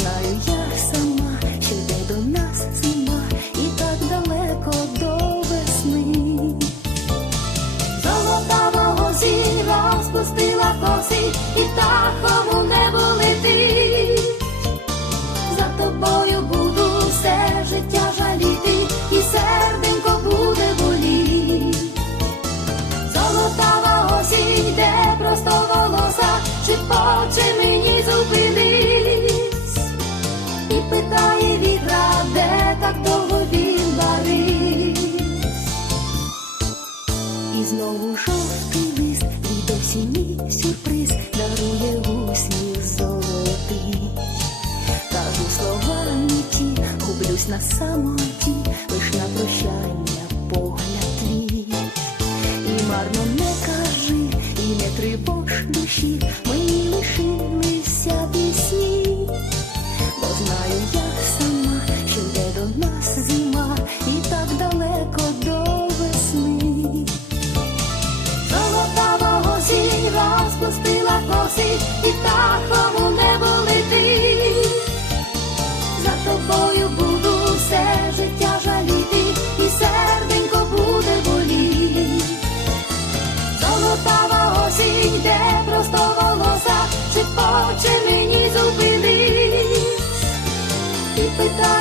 знаю я сама, що йде до нас зима, і так далеко до весни. Золотавого зіра розпустила коси, і птахом у небо летить. За тобою буду все життя жаліти, і серденько буде боліть. Золотава осінь йде просто волоса, чи хоче мені зупинись? Гублюсь на самоті, лиш на прощання погляд твій. І марно не кажи, і не тривож душі, запитав.